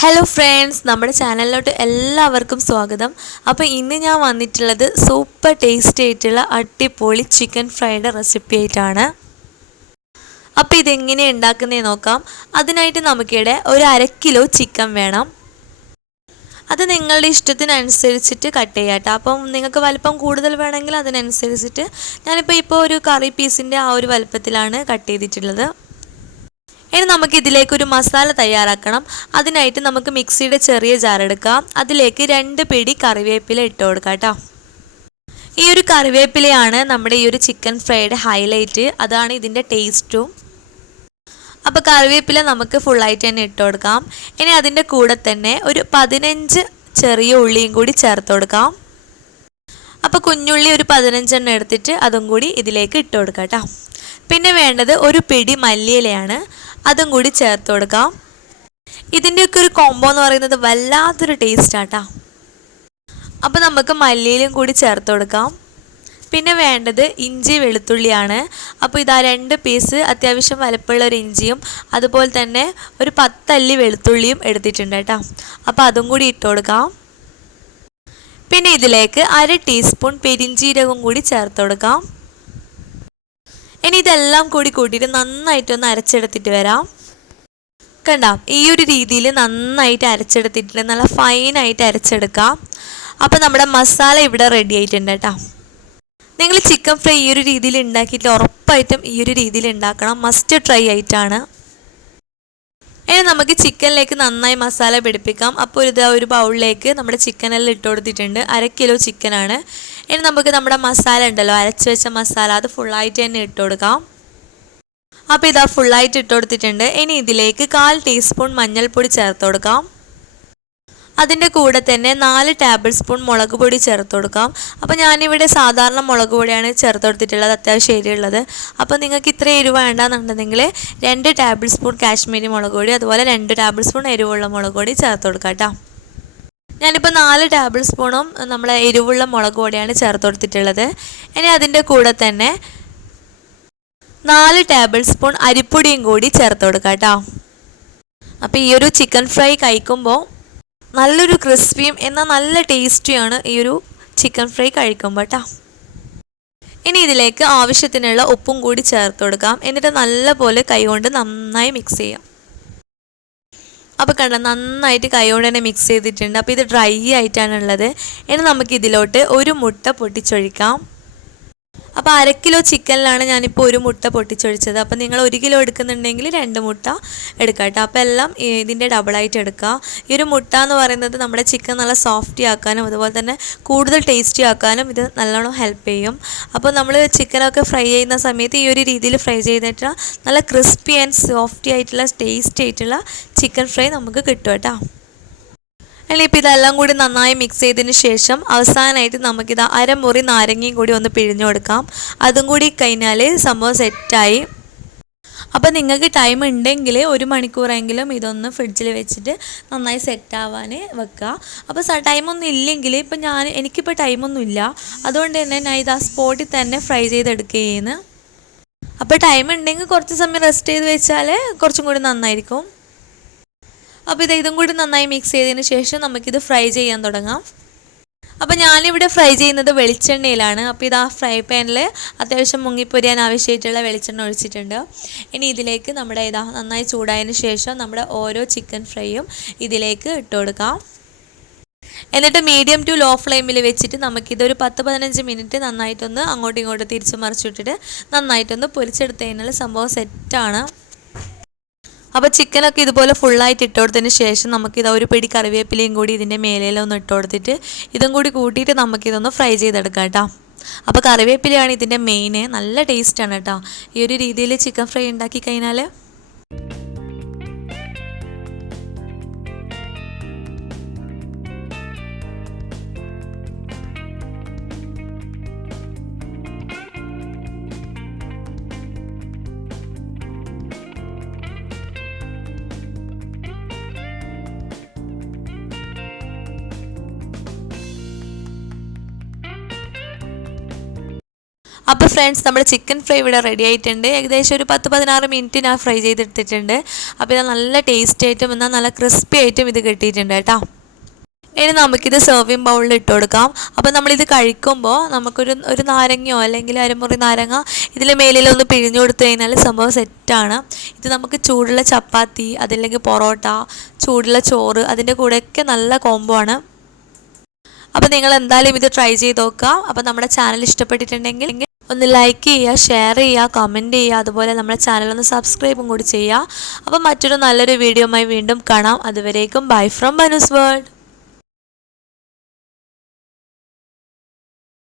Hello friends നമ്മുടെ ചാനലിലോട്ട് എല്ലാവർക്കും സ്വാഗതം. അപ്പോൾ ഇന്ന് ഞാൻ വന്നിട്ടുള്ളത് സൂപ്പർ ടേസ്റ്റി ആയിട്ടുള്ള അടിപൊളി ചിക്കൻ ഫ്രൈഡ് റെസിപ്പി ആയിട്ടാണ്. അപ്പോൾ ഇതെങ്ങനെ ഉണ്ടാക്കുന്നതെന്ന് നോക്കാം. അതിനായിട്ട് നമുക്കിവിടെ ഒരു അര കിലോ ചിക്കൻ വേണം. അത് നിങ്ങളുടെ ഇഷ്ടത്തിനനുസരിച്ചിട്ട് കട്ട് ചെയ്യാം കേട്ടോ. അപ്പം നിങ്ങൾക്ക് വലിപ്പം കൂടുതൽ വേണമെങ്കിൽ അതിനനുസരിച്ചിട്ട് ഞാനിപ്പോൾ ഇപ്പോൾ ഒരു കറി പീസിന്റെ ആ ഒരു വലുപ്പത്തിലാണ് കട്ട് ചെയ്തിട്ടുള്ളത്. ഇനി നമുക്ക് ഇതിലേക്ക് ഒരു മസാല തയ്യാറാക്കണം. അതിനായിട്ട് നമുക്ക് മിക്സിയുടെ ചെറിയ ജാർ എടുക്കാം. അതിലേക്ക് രണ്ട് പിടി കറിവേപ്പില ഇട്ട് കൊടുക്കാം കേട്ടോ. ഈ ഒരു കറിവേപ്പിലയാണ് നമ്മുടെ ഈ ഒരു ചിക്കൻ ഫ്രൈയുടെ ഹൈലൈറ്റ് അതാണ് ഇതിന്റെ ടേസ്റ്റും അപ്പോൾ കറിവേപ്പില നമുക്ക് ഫുള്ളായിട്ട് തന്നെ ഇട്ട് കൊടുക്കാം. ഇനി അതിന്റെ കൂടെ തന്നെ ഒരു പതിനഞ്ച് ചെറിയ ഉള്ളിയും കൂടി ചേർത്ത് കൊടുക്കാം. അപ്പോൾ കുഞ്ഞുള്ളി ഒരു പതിനഞ്ചെണ്ണം എടുത്തിട്ട് അതും കൂടി ഇതിലേക്ക് ഇട്ട് കൊടുക്കാം കേട്ടോ. പിന്നെ വേണ്ടത് ഒരു പിടി മല്ലിയിലയാണ്. അതും കൂടി ചേർത്ത് കൊടുക്കാം. ഇതിന്റെയൊക്കെ ഒരു കോംബോ എന്ന് പറയുന്നത് വല്ലാത്തൊരു ടേസ്റ്റ് ആട്ടാ. അപ്പോൾ നമുക്ക് മല്ലിയിലും കൂടി ചേർത്ത് കൊടുക്കാം. പിന്നെ വേണ്ടത് ഇഞ്ചി വെളുത്തുള്ളിയാണ്. അപ്പോൾ ഇതാ രണ്ട് പീസ് അത്യാവശ്യം വലപ്പുള്ള ഒരു ഇഞ്ചിയും അതുപോലെ തന്നെ ഒരു പത്തല്ലി വെളുത്തുള്ളിയും എടുത്തിട്ടുണ്ട് കേട്ടോ. അപ്പോൾ അതും കൂടി ഇട്ട് കൊടുക്കാം. പിന്നെ ഇതിലേക്ക് അര ടീസ്പൂൺ പെരിഞ്ചീരകം കൂടി ചേർത്ത് കൊടുക്കാം. ഇതെല്ലാം കൂടി കൂട്ടിയിട്ട് നന്നായിട്ടൊന്ന് അരച്ചെടുത്തിട്ട് വരാം. കണ്ട? ഈ ഒരു രീതിയിൽ നന്നായിട്ട് അരച്ചെടുത്തിട്ട് നല്ല ഫൈനായിട്ട് അരച്ചെടുക്കാം. അപ്പോൾ നമ്മുടെ മസാല ഇവിടെ റെഡി ആയിട്ടുണ്ട് കേട്ടോ. നിങ്ങൾ ചിക്കൻ ഫ്രൈ ഈ ഒരു രീതിയിൽ ഉണ്ടാക്കിയിട്ട് ഉറപ്പായിട്ടും ഈ ഒരു രീതിയിൽ ഉണ്ടാക്കണം. മസ്റ്റ് ട്രൈ ആയിട്ടാണ്. ഇനി നമുക്ക് ചിക്കനിലേക്ക് നന്നായി മസാല പിടിപ്പിക്കാം. അപ്പോൾ ഇത് ഒരു ബൗളിലേക്ക് നമ്മുടെ ചിക്കനെല്ലാം ഇട്ട് കൊടുത്തിട്ടുണ്ട്. അര കിലോ ചിക്കനാണ് ഇനി നമുക്ക് നമ്മുടെ മസാല ഉണ്ടല്ലോ അരച്ച് വെച്ച മസാല അത് ഫുള്ളായിട്ട് തന്നെ ഇട്ട് കൊടുക്കാം. അപ്പോൾ ഇതാ ഫുള്ളായിട്ട് ഇട്ട് കൊടുത്തിട്ടുണ്ട്. ഇനി ഇതിലേക്ക് കാൽ ടീസ്പൂൺ മഞ്ഞൾപ്പൊടി ചേർത്ത് കൊടുക്കാം. അതിന്റെ കൂടെ തന്നെ നാല് ടേബിൾ സ്പൂൺ മുളക് പൊടി ചേർത്ത് കൊടുക്കാം. അപ്പോൾ ഞാനിവിടെ സാധാരണ മുളക് പൊടിയാണ് ചേർത്ത് കൊടുത്തിട്ടുള്ളത് അത്യാവശ്യം എരിയുള്ളത് അപ്പോൾ നിങ്ങൾക്ക് ഇത്ര എരിവ് വേണ്ടെന്നുണ്ടെങ്കിൽ രണ്ട് ടേബിൾ സ്പൂൺ കാശ്മീരി മുളക് പൊടി അതുപോലെ രണ്ട് ടേബിൾ സ്പൂൺ എരിവുള്ള മുളക് പൊടി ചേർത്ത് കൊടുക്കാം കേട്ടോ. ഞാനിപ്പോൾ നാല് ടേബിൾ സ്പൂണും നമ്മളെ എരിവുള്ള മുളക് പൊടിയാണ് ചേർത്ത് കൊടുത്തിട്ടുള്ളത് ഇനി അതിന്റെ കൂടെ തന്നെ നാല് ടേബിൾ സ്പൂൺ അരിപ്പൊടിയും കൂടി ചേർത്ത് കൊടുക്കാം കേട്ടോ. അപ്പോൾ ഈ ഒരു ചിക്കൻ ഫ്രൈ കഴിക്കുമ്പോൾ നല്ലൊരു ക്രിസ്പിയും എന്നാൽ നല്ല ടേസ്റ്റിയാണ് ഈ ഒരു ചിക്കൻ ഫ്രൈ കഴിക്കുമ്പോൾ കേട്ടോ ഇനി ഇതിലേക്ക് ആവശ്യത്തിനുള്ള ഉപ്പും കൂടി ചേർത്ത് കൊടുക്കാം എന്നിട്ട് നല്ലപോലെ കൈകൊണ്ട് നന്നായി മിക്സ് ചെയ്യാം. അപ്പോൾ കണ്ട നന്നായിട്ട് കൈകൊണ്ട് തന്നെ മിക്സ് ചെയ്തിട്ടുണ്ട്. അപ്പോൾ ഇത് ഡ്രൈ ആയിട്ടാണുള്ളത് ഇനി നമുക്ക് ഇതിലോട്ട് ഒരു മുട്ട പൊട്ടിച്ചൊഴിക്കാം. അപ്പോൾ അര കിലോ ചിക്കനിലാണ് ഞാനിപ്പോൾ ഒരു മുട്ട പൊട്ടിച്ചൊഴിച്ചത്. അപ്പോൾ നിങ്ങൾ ഒരു കിലോ എടുക്കുന്നുണ്ടെങ്കിൽ രണ്ട് മുട്ട എടുക്കാം കേട്ടോ. അപ്പോൾ എല്ലാം ഇതിന്റെ ഡബിളായിട്ട് എടുക്കുക ഈ ഒരു മുട്ട എന്ന് പറയുന്നത് നമ്മുടെ ചിക്കൻ നല്ല സോഫ്റ്റി ആക്കാനും അതുപോലെ തന്നെ കൂടുതൽ ടേസ്റ്റി ആക്കാനും ഇത് നല്ലോണം ഹെൽപ്പ് ചെയ്യും. അപ്പോൾ നമ്മൾ ചിക്കനൊക്കെ ഫ്രൈ ചെയ്യുന്ന സമയത്ത് ഈ ഒരു രീതിയിൽ ഫ്രൈ ചെയ്തിട്ട് നല്ല ക്രിസ്പി ആൻഡ് സോഫ്റ്റി ആയിട്ടുള്ള ടേസ്റ്റി ആയിട്ടുള്ള ചിക്കൻ ഫ്രൈ നമുക്ക് കിട്ടും കേട്ടോ. ഇനിയിപ്പോൾ ഇതെല്ലാം കൂടി നന്നായി മിക്സ് ചെയ്തതിന് ശേഷം അവസാനമായിട്ട് നമുക്കിത് അരമുറി നാരങ്ങയും കൂടി ഒന്ന് പിഴിഞ്ഞു കൊടുക്കാം. അതും കൂടി കഴിഞ്ഞാൽ സംഭവം സെറ്റായി. അപ്പോൾ നിങ്ങൾക്ക് ടൈം ഉണ്ടെങ്കിൽ ഒരു മണിക്കൂറെങ്കിലും ഇതൊന്ന് ഫ്രിഡ്ജിൽ വെച്ചിട്ട് നന്നായി സെറ്റാവാൻ വെക്കുക അപ്പോൾ ടൈമൊന്നും ഇല്ലെങ്കിൽ ഇപ്പം ഞാൻ എനിക്കിപ്പോൾ ടൈമൊന്നും ഇല്ല. അതുകൊണ്ട് തന്നെ ഞാൻ ഇത് ആ സ്പോട്ടിൽ തന്നെ ഫ്രൈ ചെയ്തെടുക്കുകയാണ് അപ്പോൾ ടൈം ഉണ്ടെങ്കിൽ കുറച്ച് സമയം റെസ്റ്റ് ചെയ്ത് വെച്ചാൽ കുറച്ചും കൂടി നന്നായിരിക്കും. അപ്പോൾ ഇത് ഇതും കൂടി നന്നായി മിക്സ് ചെയ്തതിന് ശേഷം നമുക്കിത് ഫ്രൈ ചെയ്യാൻ തുടങ്ങാം. അപ്പോൾ ഞാനിവിടെ ഫ്രൈ ചെയ്യുന്നത് വെളിച്ചെണ്ണയിലാണ്. അപ്പോൾ ഇത് ആ ഫ്രൈ പാനിൽ അത്യാവശ്യം മുങ്ങിപ്പൊരിയാൻ ആവശ്യമായിട്ടുള്ള വെളിച്ചെണ്ണ ഒഴിച്ചിട്ടുണ്ട്. ഇനി ഇതിലേക്ക് നമ്മുടെ ഇതാ നന്നായി ചൂടായതിന് ശേഷം നമ്മുടെ ഓരോ ചിക്കൻ ഫ്രൈയും ഇതിലേക്ക് ഇട്ട് കൊടുക്കാം. എന്നിട്ട് മീഡിയം ടു ലോ ഫ്ലെയിമിൽ വെച്ചിട്ട് നമുക്കിതൊരു പത്ത് പതിനഞ്ച് മിനിറ്റ് നന്നായിട്ടൊന്ന് അങ്ങോട്ടും ഇങ്ങോട്ടും തിരിച്ചു മറിച്ചിട്ടിട്ട് നന്നായിട്ടൊന്ന് പൊരിച്ചെടുത്തതിനുള്ള സംഭവം സെറ്റാണ് അപ്പോൾ ചിക്കനൊക്കെ ഇതുപോലെ ഫുള്ളായിട്ട് ഇട്ട് കൊടുത്തതിന് ശേഷം നമുക്കിത് ഒരു പിടി കറിവേപ്പിലയും കൂടി ഇതിന്റെ മേലെയിലൊന്ന് ഇട്ട് കൊടുത്തിട്ട് ഇതും കൂടി കൂട്ടിയിട്ട് നമുക്കിതൊന്ന് ഫ്രൈ ചെയ്തെടുക്കാം കേട്ടോ. അപ്പോൾ കറിവേപ്പിലയാണ് ഇതിന്റെ മെയിൻ നല്ല ടേസ്റ്റാണ് കേട്ടോ. ഈ ഒരു രീതിയിൽ ചിക്കൻ ഫ്രൈ ഉണ്ടാക്കി കഴിഞ്ഞാൽ അപ്പോൾ ഫ്രണ്ട്സ് നമ്മൾ ചിക്കൻ ഫ്രൈ ഇവിടെ റെഡി ആയിട്ടുണ്ട്. ഏകദേശം ഒരു പത്ത് പതിനാറ് മിനിറ്റ് ഞാൻ ഫ്രൈ ചെയ്തെടുത്തിട്ടുണ്ട്. അപ്പോൾ ഇത് നല്ല ടേസ്റ്റ് ആയിട്ടും എന്നാൽ നല്ല ക്രിസ്പി ആയിട്ടും ഇത് കിട്ടിയിട്ടുണ്ട് കേട്ടോ. ഇനി നമുക്കിത് സെർവിങ് ബൗളിൽ ഇട്ട് കൊടുക്കാം. അപ്പോൾ നമ്മളിത് കഴിക്കുമ്പോൾ നമുക്കൊരു ഒരു നാരങ്ങയോ അല്ലെങ്കിൽ അരമുറി നാരങ്ങ ഇതിൽ മേലിലൊന്ന് പിഴിഞ്ഞു കൊടുത്തു കഴിഞ്ഞാൽ സംഭവം സെറ്റാണ് ഇത് നമുക്ക് ചൂടുള്ള ചപ്പാത്തി അതല്ലെങ്കിൽ പൊറോട്ട ചൂടുള്ള ചോറ് അതിന്റെ കൂടെയൊക്കെ നല്ല കോംബോ ആണ്. അപ്പോൾ നിങ്ങൾ എന്തായാലും ഇത് ട്രൈ ചെയ്ത് നോക്കാം അപ്പോൾ നമ്മുടെ ചാനൽ ഇഷ്ടപ്പെട്ടിട്ടുണ്ടെങ്കിൽ ഒന്ന് ലൈക്ക് ചെയ്യുക ഷെയർ ചെയ്യുക കമന്റ് ചെയ്യുക. അതുപോലെ നമ്മുടെ ചാനൽ ഒന്ന് സബ്സ്ക്രൈബും കൂടി ചെയ്യുക. അപ്പോൾ മറ്റൊരു നല്ലൊരു വീഡിയോയുമായി വീണ്ടും കാണാം. അതുവരേക്കും ബൈ ഫ്രം മനുസ് വേൾഡ്